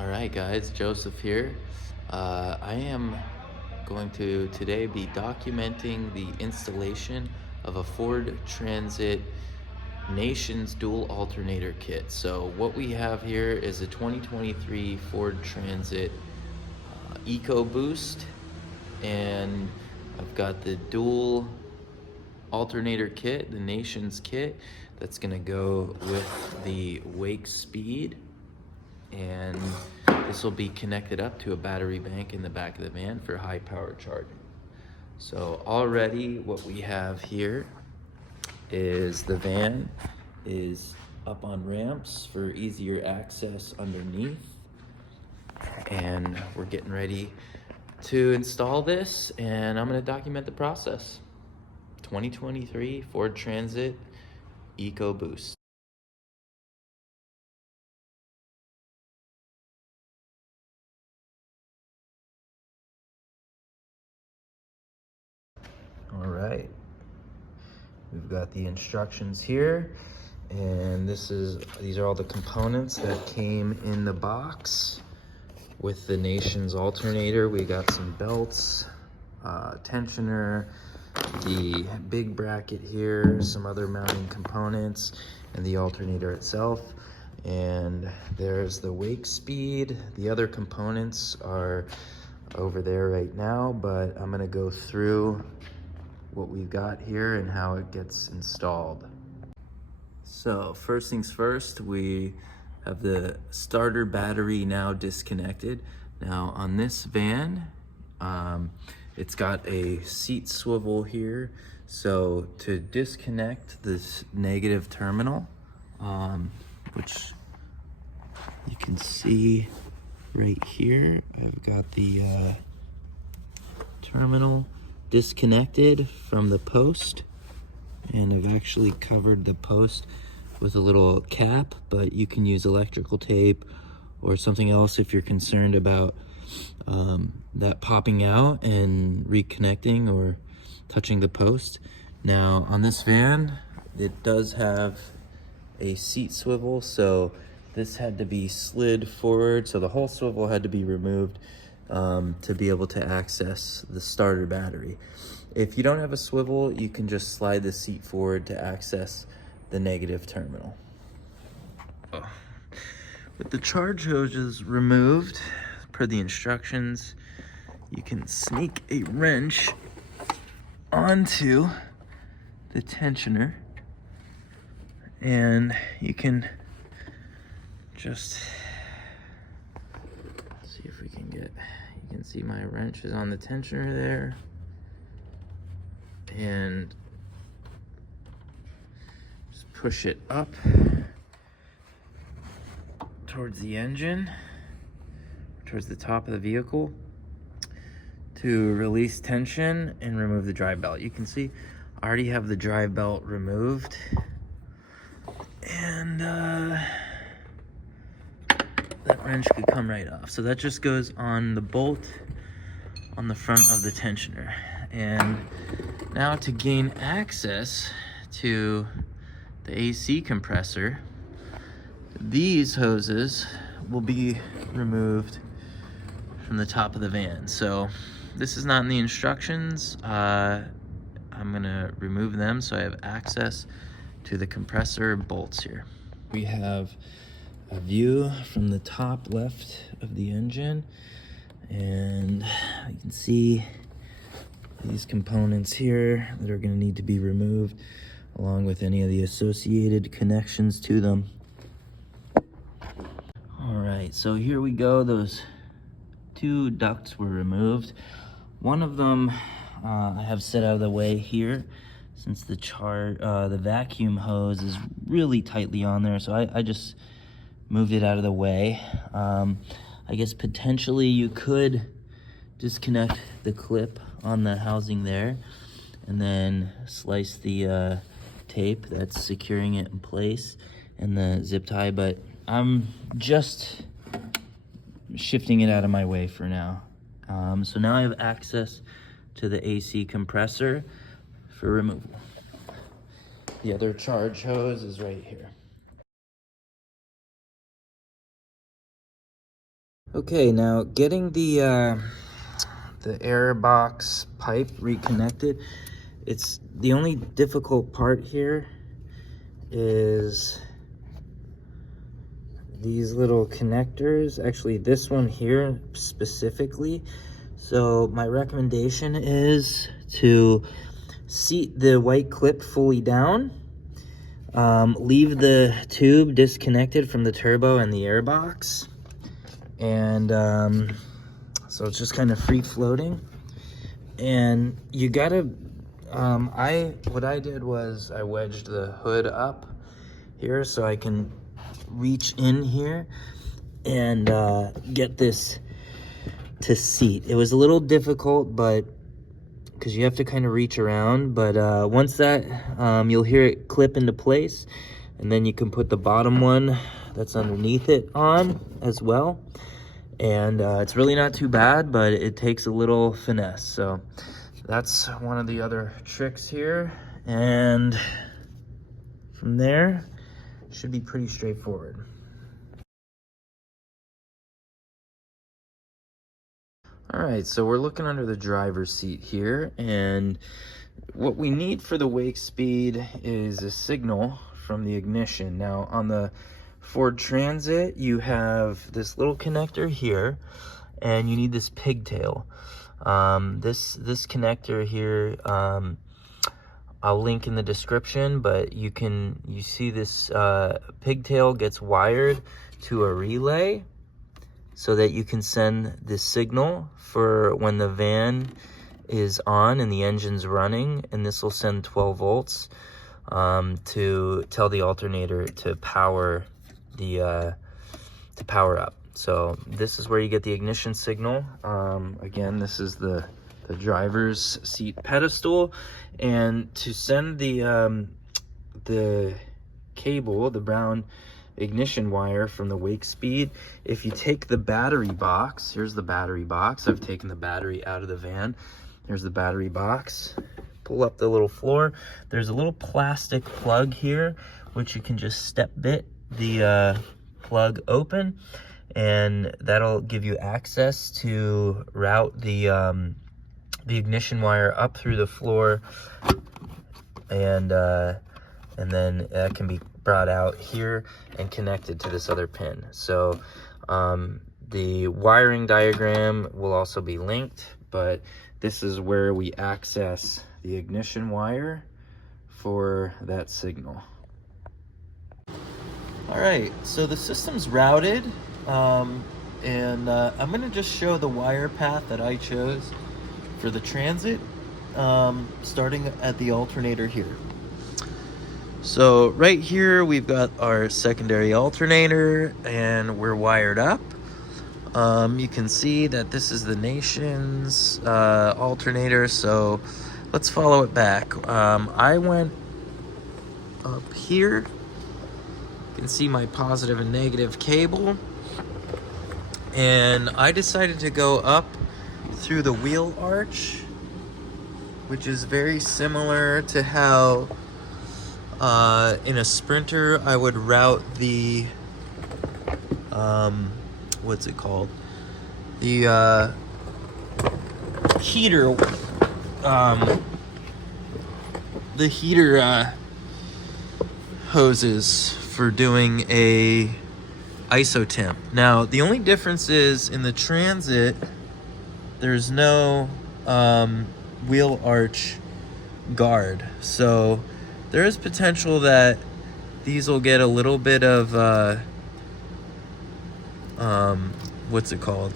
All right, guys, Joseph here. I am going to today be documenting the installation of a Ford Transit Nations dual alternator kit. So what we have here is a 2023 Ford Transit Ecoboost, and I've got the dual alternator kit, the Nations kit, that's gonna go with the Wakespeed, and this will be connected up to a battery bank in the back of the van for high power charging. So already what we have here is the van is up on ramps for easier access underneath, and we're getting ready to install this, and I'm going to document the process. 2023 Ford Transit EcoBoost. All right, we've got the instructions here, and these are all the components that came in the box with the Nations alternator. We got some belts, tensioner, the big bracket here, some other mounting components, and the alternator itself. And there's the Wakespeed. The other components are over there right now, but I'm gonna go through what we've got here and how it gets installed. So first things first, we have the starter battery now disconnected. Now on this van, it's got a seat swivel here. So to disconnect this negative terminal, which you can see right here, I've got the terminal disconnected from the post, and I've actually covered the post with a little cap, but you can use electrical tape or something else if you're concerned about that popping out and reconnecting or touching the post. Now on this van, it does have a seat swivel, so this had to be slid forward, so the whole swivel had to be removed to be able to access the starter battery. If you don't have a swivel, you can just slide the seat forward to access the negative terminal. With the charge hoses removed, per the instructions, you can sneak a wrench onto the tensioner, and you can just see if we can get, you can see my wrench is on the tensioner there, and just push it up towards the engine, towards the top of the vehicle, to release tension and remove the drive belt. You can see I already have the drive belt removed, and that wrench could come right off. So that just goes on the bolt on the front of the tensioner. And now to gain access to the AC compressor, these hoses will be removed from the top of the van. So this is not in the instructions. I'm gonna remove them so I have access to the compressor bolts here. We have a view from the top left of the engine, and you can see these components here that are going to need to be removed, along with any of the associated connections to them. All right, so here we go. Those two ducts were removed. One of them I have set out of the way here, since the vacuum hose is really tightly on there, so I just moved it out of the way. I guess potentially you could disconnect the clip on the housing there and then slice the tape that's securing it in place and the zip tie, but I'm just shifting it out of my way for now. So now I have access to the AC compressor for removal. The other charge hose is right here. Okay, now getting the air box pipe reconnected, it's the only difficult part here is these little connectors, actually this one here specifically. So my recommendation is to seat the white clip fully down, leave the tube disconnected from the turbo and the air box, and so it's just kind of free floating. And you gotta, what I did was I wedged the hood up here so I can reach in here and get this to seat. It was a little difficult, but because you have to kind of reach around, but once that, you'll hear it clip into place, and then you can put the bottom one that's underneath it on as well. And it's really not too bad, but it takes a little finesse. So that's one of the other tricks here. And from there, should be pretty straightforward. All right, so we're looking under the driver's seat here, and what we need for the Wakespeed is a signal from the ignition. Now on the Ford Transit, you have this little connector here, and you need this pigtail. This connector here, I'll link in the description, but you see this pigtail gets wired to a relay so that you can send this signal for when the van is on and the engine's running, and this will send 12 volts to tell the alternator to power up. So this is where you get the ignition signal. Again, this is the driver's seat pedestal, and to send the cable, the brown ignition wire from the Wakespeed, if you take the battery box, here's the battery box. I've taken the battery out of the van. Here's the battery box. Pull up the little floor. There's a little plastic plug here, which you can just step bit the plug open, and that'll give you access to route the ignition wire up through the floor, and then that can be brought out here and connected to this other pin. So the wiring diagram will also be linked, but this is where we access the ignition wire for that signal. All right, so the system's routed, and I'm gonna just show the wire path that I chose for the Transit, starting at the alternator here. So right here, we've got our secondary alternator, and we're wired up. You can see that this is the Nations alternator, so let's follow it back. I went up here. You can see my positive and negative cable, and I decided to go up through the wheel arch, which is very similar to how in a Sprinter I would route the what's it called, the heater hoses for doing a ISO temp. Now the only difference is in the Transit there's no wheel arch guard, so there is potential that these will get a little bit of what's it called?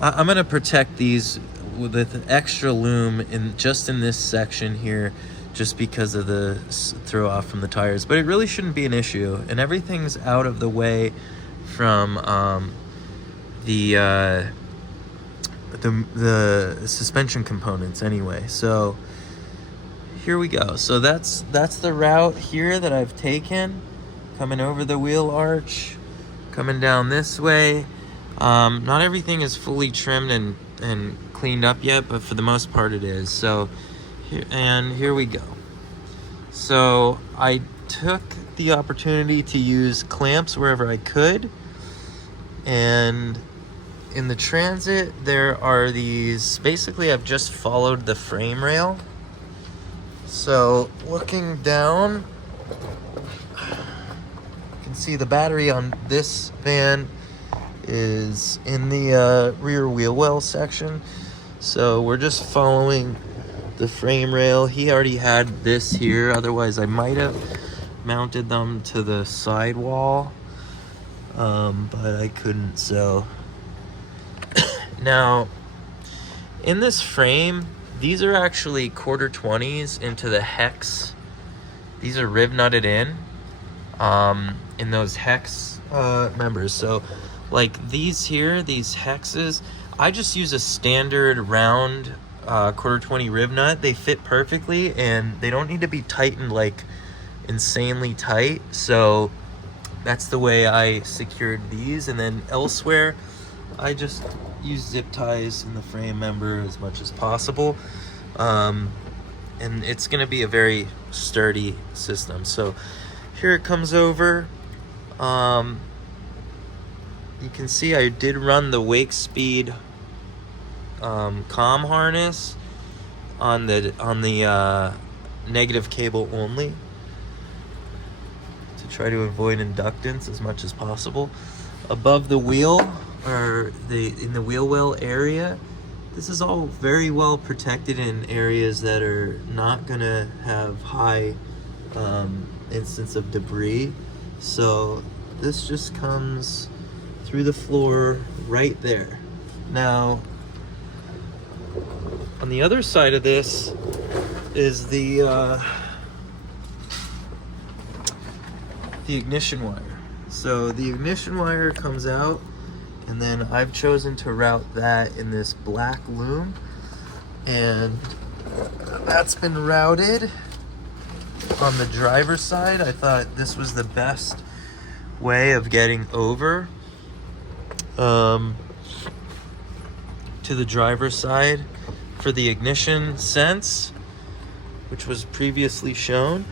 I'm gonna protect these with extra loom in this section here, just because of the throw off from the tires. But it really shouldn't be an issue, and everything's out of the way from the suspension components anyway. So here we go. So that's the route here that I've taken, coming over the wheel arch, coming down this way. Not everything is fully trimmed and cleaned up yet, but for the most part it is. So here we go. So I took the opportunity to use clamps wherever I could, And in the Transit, there are these, basically I've just followed the frame rail. So looking down, you can see the battery on this van is in the rear wheel well section. So we're just following the frame rail. He already had this here, otherwise I might have mounted them to the sidewall, but I couldn't. So now in this frame, these are actually 1/4-20s into the hex. These are riv nutted in those hex members. So like these here, these hexes, I just use a standard round 1/4-20 riv nut. They fit perfectly and they don't need to be tightened like insanely tight. So that's the way I secured these. And then elsewhere, I just use zip ties in the frame member as much as possible. And it's gonna be a very sturdy system. So here it comes over. You can see I did run the Wakespeed comm harness on the negative cable only to try to avoid inductance as much as possible. Above the wheel, or in the wheel well area, this is all very well protected in areas that are not gonna have high instance of debris. So this just comes through the floor right there. Now, on the other side of this is the ignition wire. So the ignition wire comes out, and then I've chosen to route that in this black loom, and that's been routed on the driver's side. I thought this was the best way of getting over to the driver's side for the ignition sense, which was previously shown.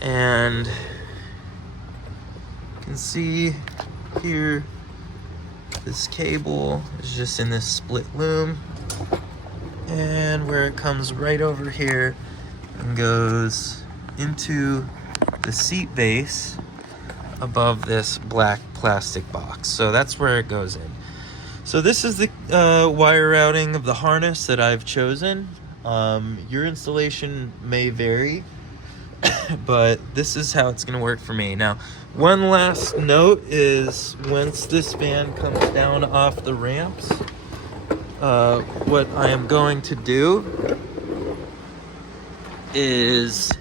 And you can see here, this cable is just in this split loom, and where it comes right over here and goes into the seat base above this black plastic box. So that's where it goes in. So this is the wire routing of the harness that I've chosen. Your installation may vary, but this is how it's going to work for me. Now, one last note is, once this van comes down off the ramps, what I am going to do is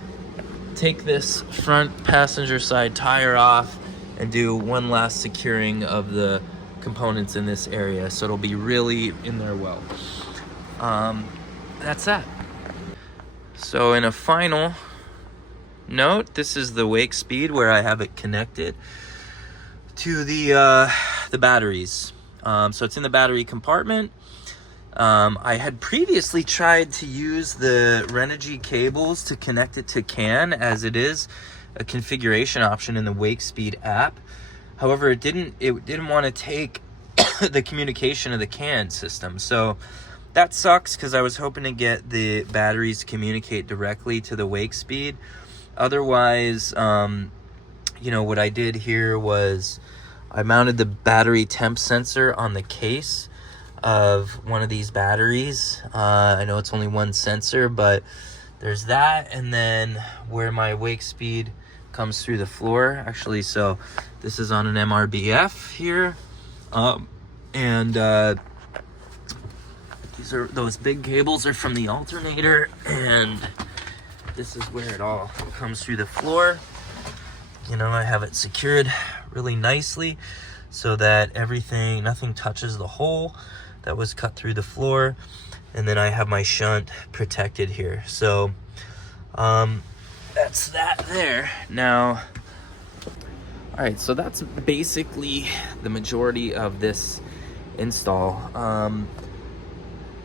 take this front passenger side tire off and do one last securing of the components in this area, so it'll be really in there well. That's that. So in a final note, this is the Wakespeed where I have it connected to the batteries. So it's in the battery compartment. I had previously tried to use the Renogy cables to connect it to CAN, as it is a configuration option in the Wakespeed app. However, it didn't want to take the communication of the CAN system. So that sucks, because I was hoping to get the batteries to communicate directly to the Wakespeed. Otherwise, what I did here was I mounted the battery temp sensor on the case of one of these batteries. I know it's only one sensor, but there's that. And then where my Wakespeed comes through the floor, actually, so this is on an MRBF here. Those big cables are from the alternator, and this is where it all comes through the floor. I have it secured really nicely so that nothing touches the hole that was cut through the floor. And then I have my shunt protected here. So that's that there. Now, all right, so that's basically the majority of this install.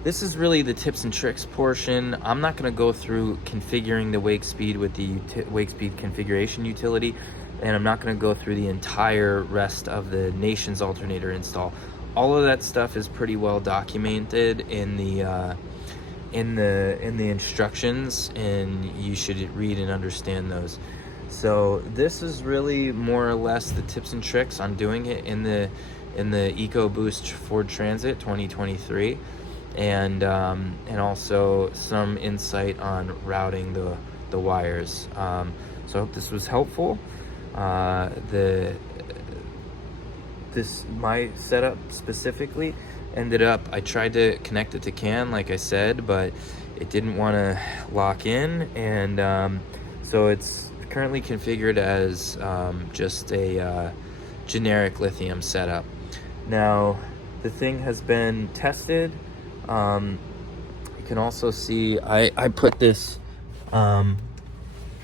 This is really the tips and tricks portion. I'm not going to go through configuring the Wakespeed with the Wakespeed configuration utility. and I'm not going to go through the entire rest of the Nations alternator install. All of that stuff is pretty well documented in the instructions, and you should read and understand those. So this is really more or less the tips and tricks on doing it in the Ecoboost Ford Transit 2023, and also some insight on routing the wires. So I hope this was helpful. My setup specifically ended up, I tried to connect it to CAN like I said, but it didn't want to lock in, and so it's currently configured as just a generic lithium setup. Now the thing has been tested. You can also see I put this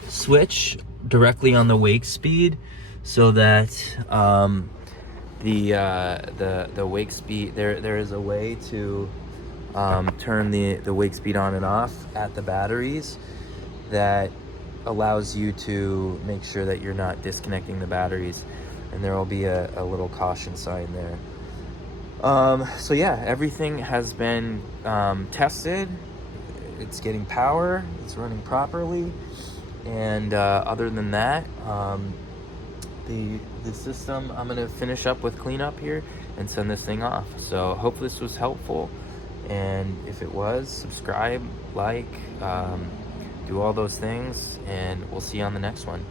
switch directly on the Wakespeed so that the Wakespeed, there is a way to turn the Wakespeed on and off at the batteries that allows you to make sure that you're not disconnecting the batteries, and there will be a little caution sign there. So yeah, everything has been tested. It's getting power, it's running properly, and other than that, the system, I'm gonna finish up with cleanup here and send this thing off. So hope this was helpful, and if it was, subscribe, like, do all those things, and we'll see you on the next one.